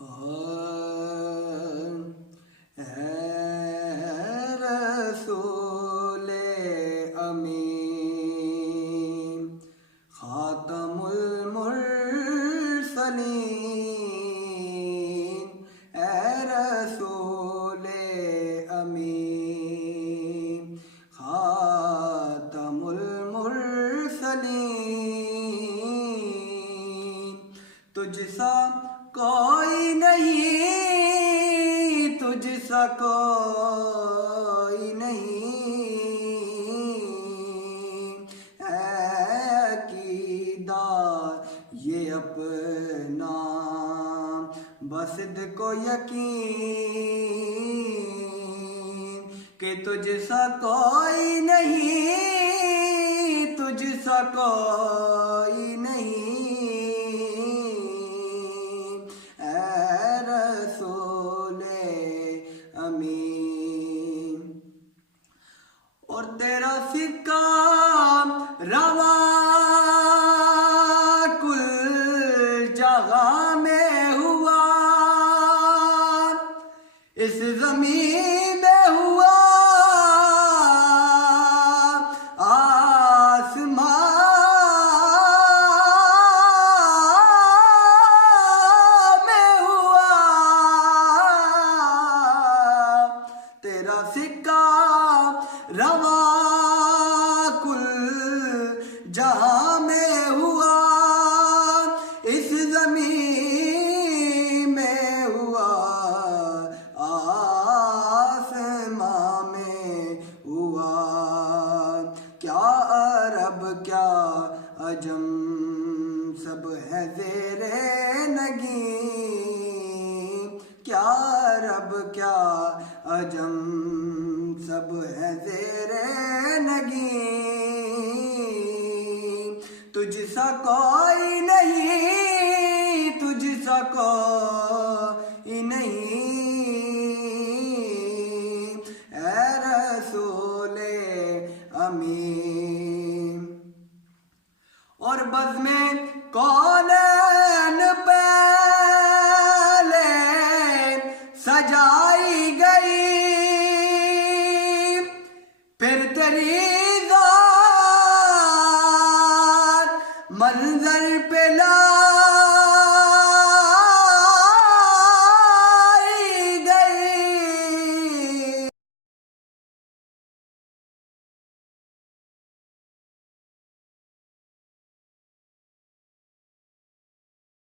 اے رسول امین، خاتم المرسلین، اے رسول امین، خاتم المرسلین، تجھ سا کوئی نہیں، تجھ سا کوئی نہیں، اے عقیدہ یہ اپنا بصدق و یقین کہ تجھ سا کوئی نہیں، تجھ سا کوئی نہیں، اور تیرا سکہ رواں کل جگہ میں ہوا، اس زمین میں ہوا، آسمان میں ہوا، تیرا سکہ رواں کل جہاں میں ہوا، اس زمین میں ہوا، آسمان میں ہوا، کیا عرب کیا عجم سب ہے زیر نگین، کیا عرب کیا عجم سب ہے زیر نگین، تجھ سا کوئی نہیں، تجھ سا کوئی نہیں، اے رسول امین، اور بزم کونین پہلے سجائی گئی، پھر تیری ذات منظر پہ لا